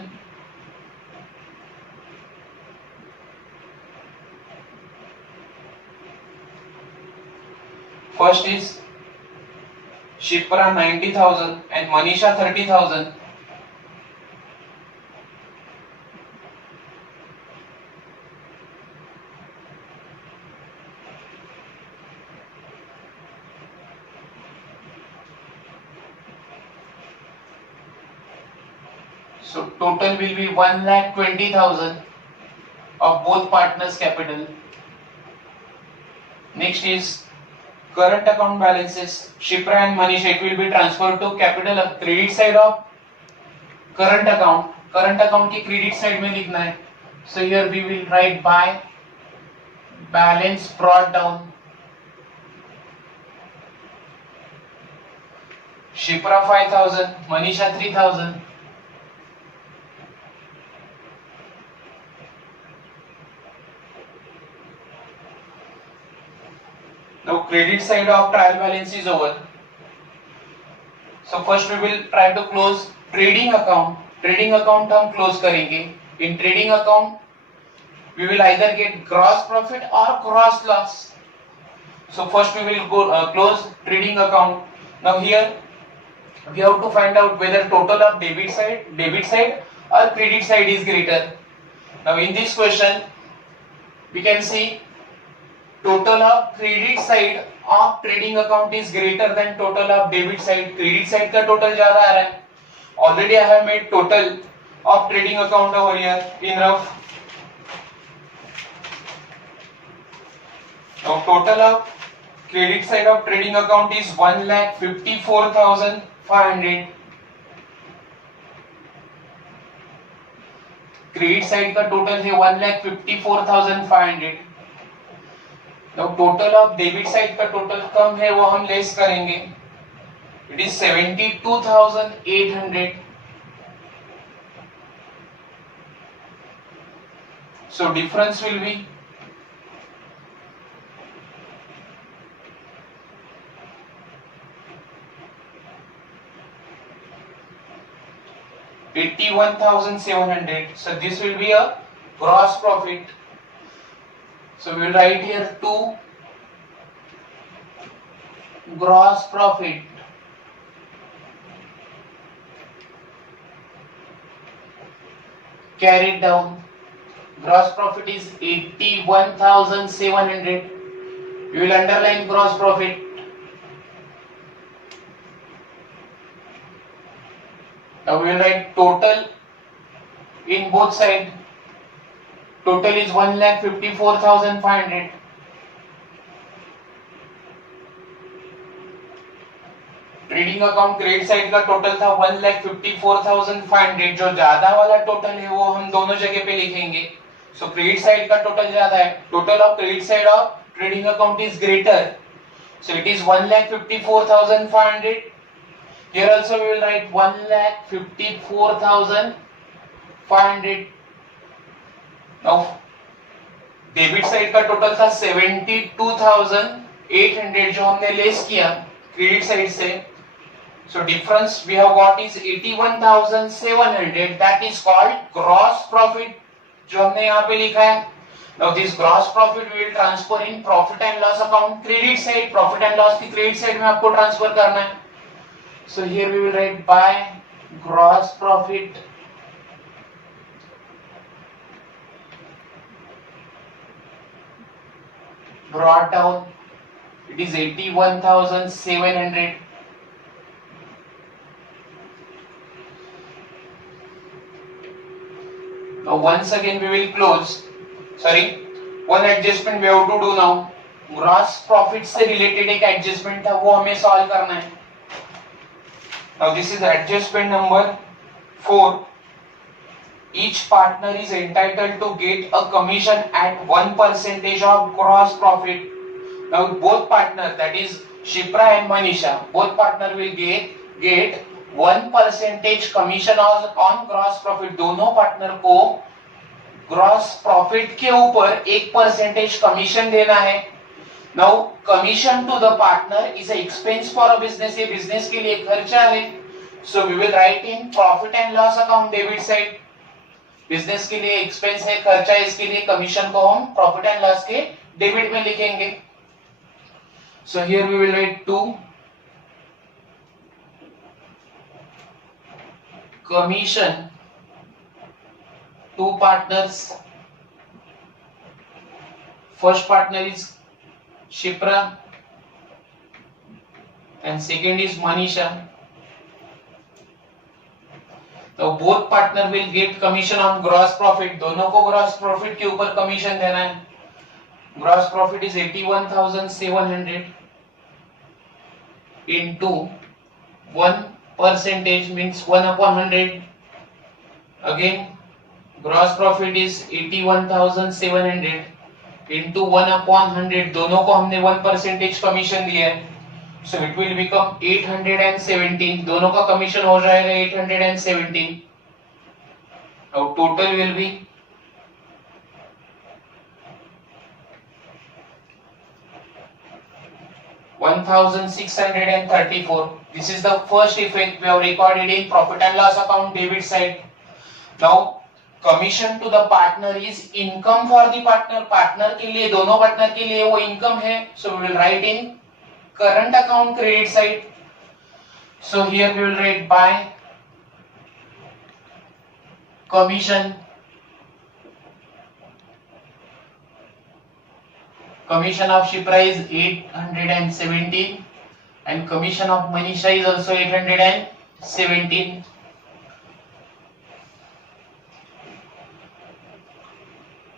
First is Shipra 90,000 and Manisha 30,000. So total will be 1,20,000 of both partners capital. Next is current account balances, Shipra and Manisha, it will be transferred to capital credit side of current account. Current account की credit side में लिखना है. So here we will write by balance brought down. Shipra 5,000, Manisha 3,000. Now credit side of trial balance is over. So first we will try to close trading account. Trading account हम close करेंगे. In trading account we will either get gross profit or gross loss. So first we will go close trading account. Now here we have to find out whether total of debit side or credit side is greater. Now in this question we can see total of credit side of trading account is greater than total of debit side. Credit side का total ज़्यादा आ रहा है. Already I have made total of trading account over here in rough. Now total of credit side of trading account is 1,54,500. Credit side का total है 1,54,500. Now total of debit side का total कम है वो हम less करेंगे. It is 72,800. So difference will be 81,700. So this will be a gross profit. So we will write here 2 gross profit. Carried down. Gross profit is 81,700. We will underline gross profit. Now we will write total in both sides. Total is 1,54,500. Trading account credit side का total था 1,54,500. जो ज्यादा वाला total है वो हम दोनों जगह पे लिखेंगे. सो क्रेडिट साइड का टोटल ज्यादा है. Total of credit side of trading account is greater. So it is 1,54,500. Here also we will write 1,54,500. Now debit side का टोटल था 72,800 जो हमने लेस किया क्रेडिट साइड से. So difference we have got is 81,700. That is called gross profit जो हमने यहाँ पे लिखा है. Now this gross profit we will transfer in profit and loss account credit side. Profit and loss की credit side में आपको ट्रांसफर करना है. So here we will write by gross profit brought down. It is 81,700. Now once again we will close. Sorry, one adjustment we have to do now. Gross profit से related एक adjustment था वो हमें solve करना है. Now this is adjustment number 4. Each partner is entitled to get a commission at 1% of gross profit. Now both partner, that is Shipra and Manisha, both partner will get 1% commission on gross profit. दोनों partner को gross profit के ऊपर 1% commission देना है. Now commission to the partner is a expense for a business. ये business के लिए खर्चा है. So we will write in profit and loss account debit side. Business के लिए एक्सपेंस है, खर्चा है, इसके लिए कमीशन को हम प्रॉफिट एंड लॉस के डेबिट में लिखेंगे. So here we will write 2 commission two partners. First partner is Shipra and second is Manisha. So both partner will get commission on gross profit. दोनों को gross profit के ऊपर commission देना है. Gross profit is 81,700. into 1% means 1/100. Again, gross profit is 81,700 into 1/100. दोनों को हमने 1% commission दिया है, so it will become 817. दोनों का कमीशन हो जाएगा 817. Now total will be 1634. This is the first effect we have recorded in profit and loss account debit side. Now commission to the partner is income for the partner. Partner के लिए, दोनों partner के लिए वो income है, so we will write in current account credit side. So here we will write by commission. Commission of Shipra is 817 and commission of Manisha is also 817.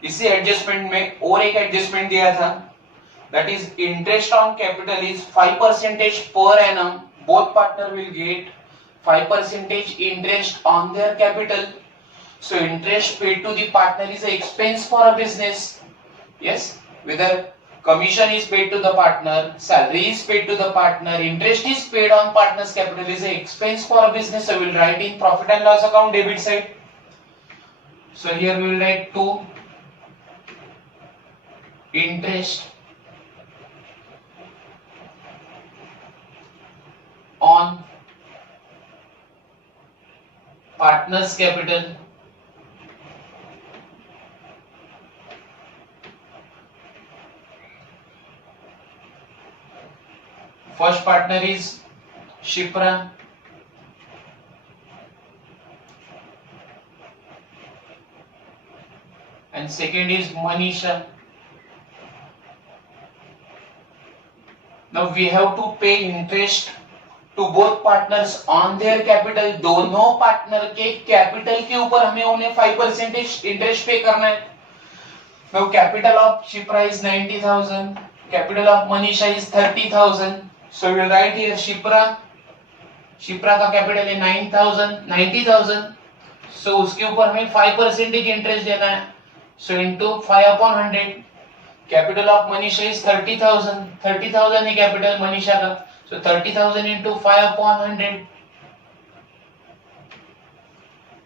इसी adjustment में और एक एडजस्टमेंट दिया था, that is interest on capital is 5% per annum. Both partner will get 5% interest on their capital. So interest paid to the partner is an expense for a business. Yes, whether commission is paid to the partner, salary is paid to the partner, interest is paid on partner's capital is an expense for a business. So we will write in profit and loss account debit side. So here we will write 2 interest on partner's capital first partner is Shipra and second is Manisha. Now we have to pay interest to both partners on their capital. दोनों partner के capital के ऊपर हमें उन्हें 5% interest पे करना है. Now capital of Shipra is 90,000, capital of Manisha is 30,000. So we will write here Shipra का कैपिटल है 90,000. So उसके ऊपर हमें 5% इंटरेस्ट देना है. So into 5/100. Capital of Manisha is 30,000. 30,000 है कैपिटल मनीषा का. So 30,000 into 5/100.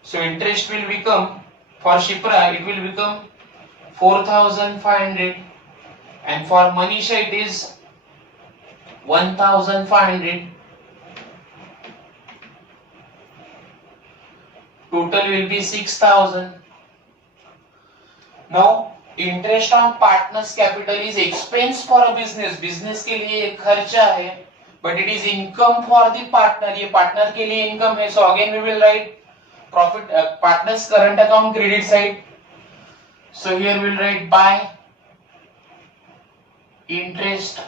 So interest will become for Shipra it will become 4,500 and for Manisha it is 1,500. Total will be 6,000. Now interest on partners capital is expense for a business. Business के लिए एक खर्चा है, but it is income for the partner. ये partner के लिए income है. So again we will write profit partners current account credit side. So here we will write by interest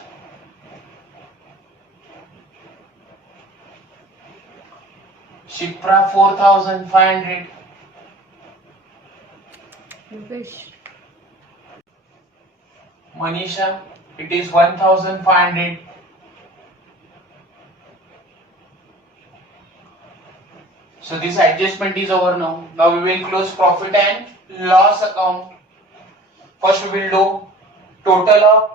Shipra 4,500. Manisha it is 1,500. So this adjustment is over now. Now we will close profit and loss account. First we will do total of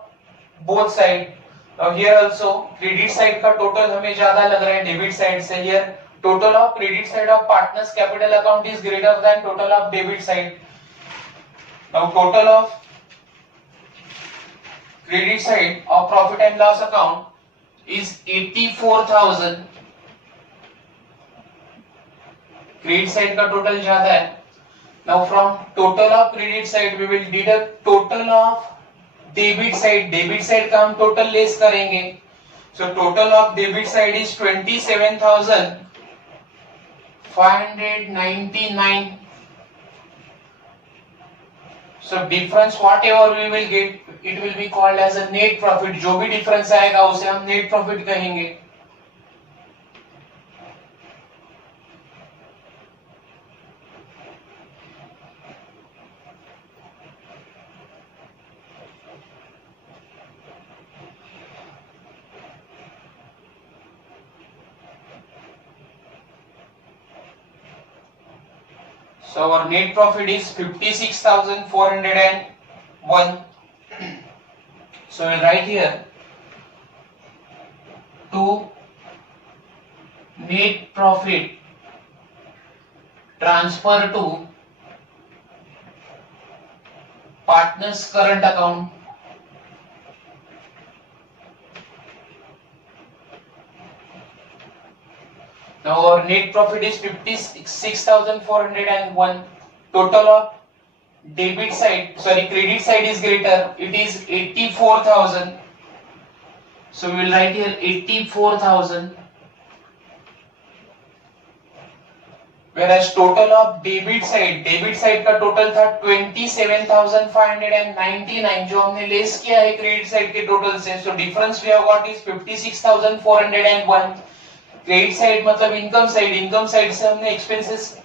both side. Now here also credit side का total हमें ज्यादा लग रहा है debit side से. Here total of credit side of partners capital account is greater than total of debit side. Now total of credit side of profit and loss account is 84,000. Credit side का total ज्यादा है. Now from total of credit side we will deduct total of debit side. Debit side का हम total less करेंगे. So total of debit side is 27,599. So difference whatever we will get it will be called as a net profit. जो भी difference आएगा उसे हम net profit कहेंगे. So our net profit is 56,401. So we'll write here to net profit transfer to partner's current account. Now our net profit is 56,401. Total of credit side is greater. It is 84,000. So we will write here 84,000. Whereas total of debit side का total था 27,599 जो हमने less किया है credit side के total से. So difference we have got is 56,401. Credit side मतलब income side से हमने एक्सपेंसेस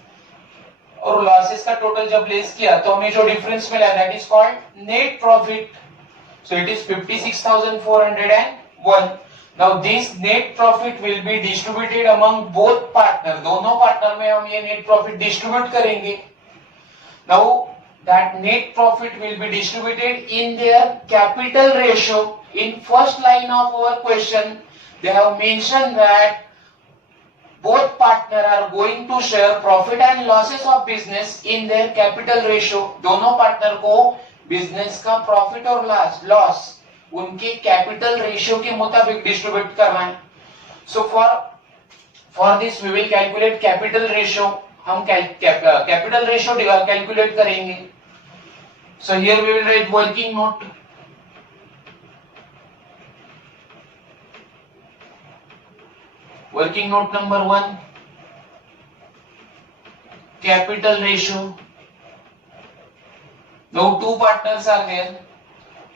और लॉसेस का टोटल जब लेस किया तो हमें जो डिफरेंस मिला that is called net profit. So it is 56,401. Now this net profit will be distributed among both partner. दोनों पार्टनर में हम ये net profit distribute करेंगे. Now that net profit will be distributed in their capital ratio. In first line of our question, they have mentioned that both partner are going to share profit and losses of business in their capital ratio. दोनों partner को business का profit और loss उनके capital ratio के मुताबिक distribute करना है. So for this we will calculate capital ratio. हम कैपिटल रेशियो कैलकुलेट करेंगे. So here we will write working note. Working note number 1, capital ratio. Now two partners are there.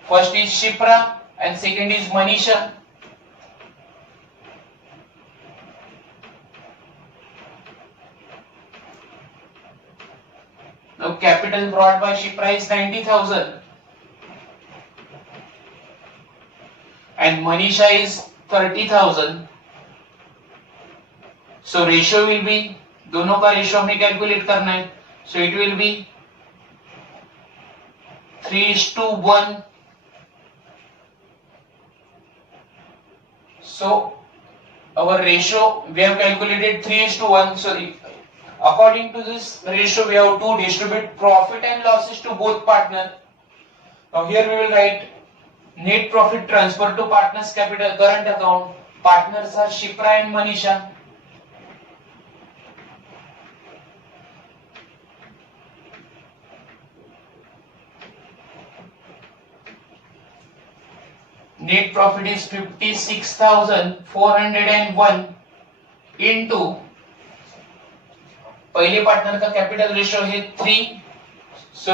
First is Shipra and second is Manisha. Now capital brought by Shipra is 90,000 and Manisha is 30,000. So ratio will be, दोनों का ratio हमें calculate करना है. So it will be 3:1. So our ratio we have calculated 3:1. Sorry, according to this ratio we have to distribute profit and losses to both partner. Now here we will write net profit transfer to partners capital current account. Partners are Shipra and Manisha. Net profit is 56,401 into पहले partner का capital ratio है 3, so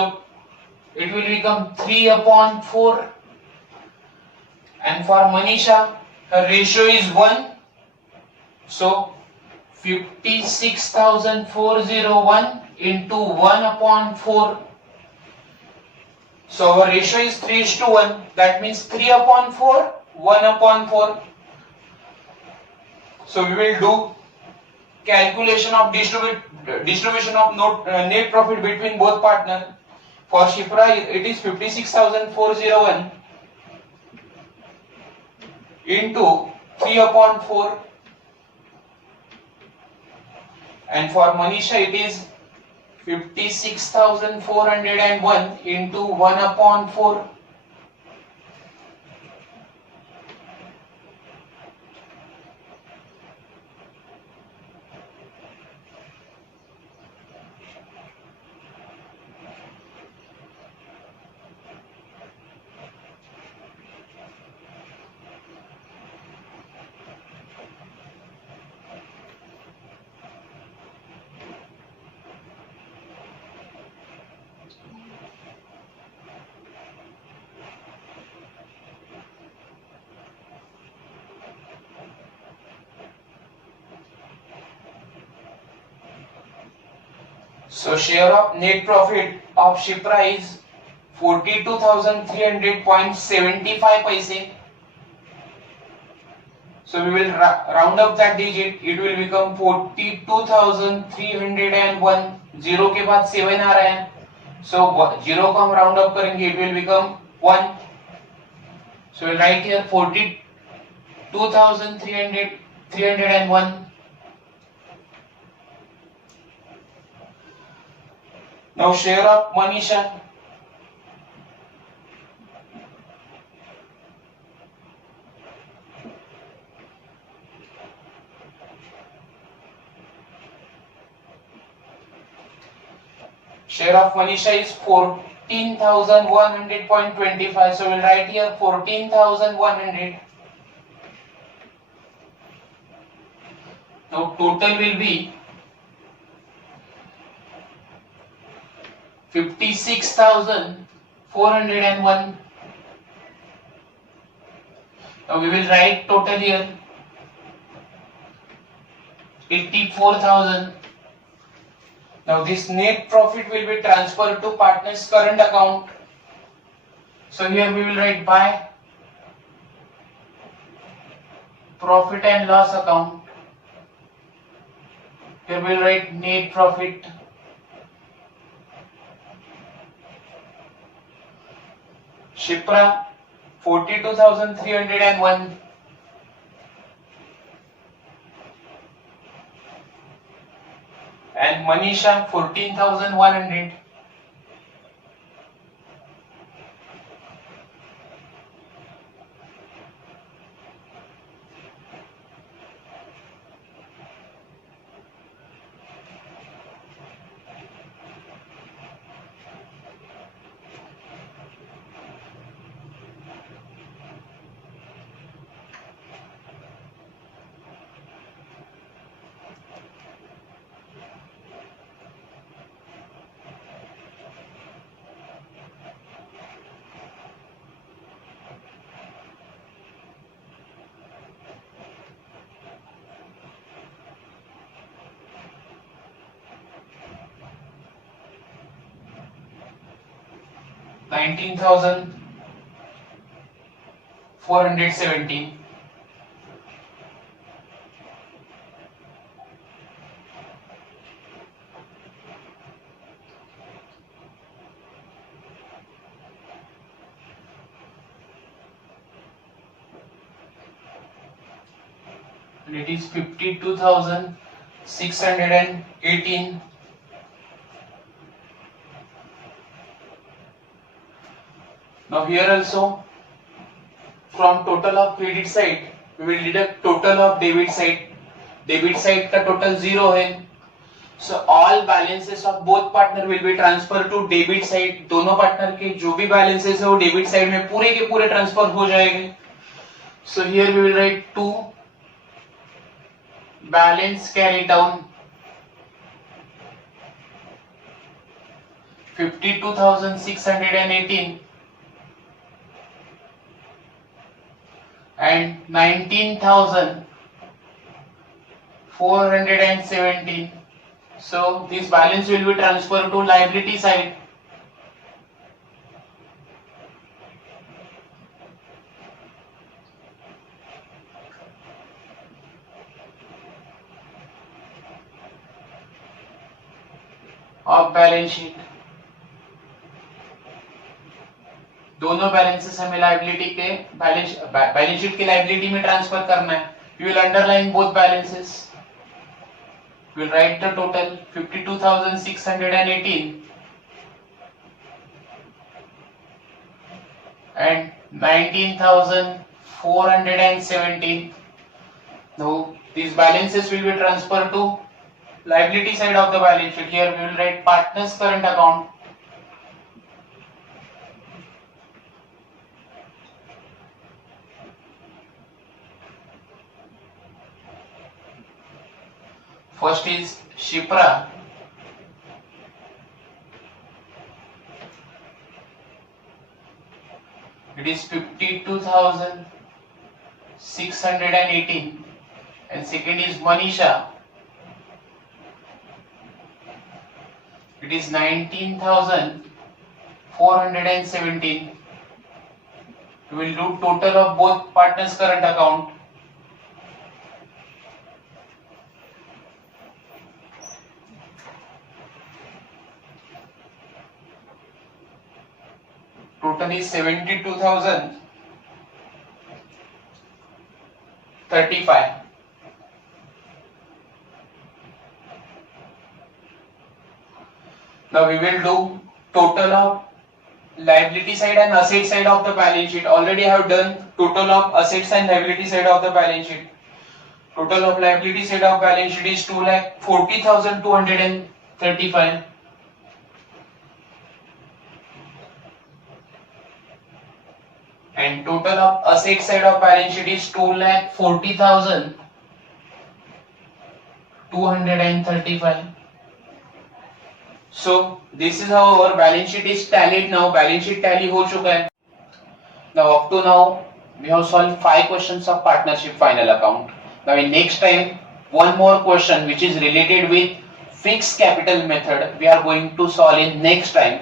it will become 3/4. And for Manisha her ratio is 1, so 56,401 into 1/4. So our ratio is 3:1. That means 3/4, 1/4. So we will do calculation of distribution of net profit between both partner. For Shipra it is 56,401 into 3/4, and for Manisha it is 56,401 into 1/4. So share of net profit of Shipra is 42,300.75 paise. So we will round up that digit. It will become 42,301. 0 के बाद 7 आ रहा है. So 0 को हम round up करेंगे. It will become 1. So we'll write here 42,301. Now share of Manisha. Share of Manisha is 14,100.25. So we'll write here 14,100. Now total will be 56,401. Now we will write total here 84,000. Now this net profit will be transferred to partner's current account. So here we will write by profit and loss account. Here we will write net profit. Shipra 42,301. And Manisha 14,100. $19,417. And it is 52,618. Now here also from total of credit side we will deduct total of debit side. Debit side का total 0 है. So all balances of both partner will be transferred to debit side. दोनों partner के जो भी balances है वो debit side में पूरे के पूरे transfer हो जाएंगे. So here we will write 2 balance carry down 52,618 and 19,417. So this balance will be transferred to liability side. Of balance sheet. दोनों बैलेंसेस हमें लायबिलिटी के बैलेंस शीट की लायबिलिटी में ट्रांसफर करना है. We will underline both balances. We will write the total 52,618 and 19,417. Now these balances will be transferred to liability side of the balance sheet. Here we will write partner's current account. First is Shipra. It is 52,618 and second is Manisha. It is 19,417. We will do total of both partners current account. total is 72,035. Now we will do total of liability side and asset side of the balance sheet. Already I have done total of assets and liability side of the balance sheet. Total of liability side of balance sheet is 2,40,235. And total of asset side of balance sheet is 2,40,235. So this is how our balance sheet is tallied now. Balance sheet tally हो चुका है. Now up to now we have solved 5 questions of partnership final account. Now in next time one more question which is related with fixed capital method we are going to solve in next time.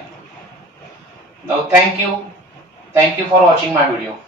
Now thank you for watching my video.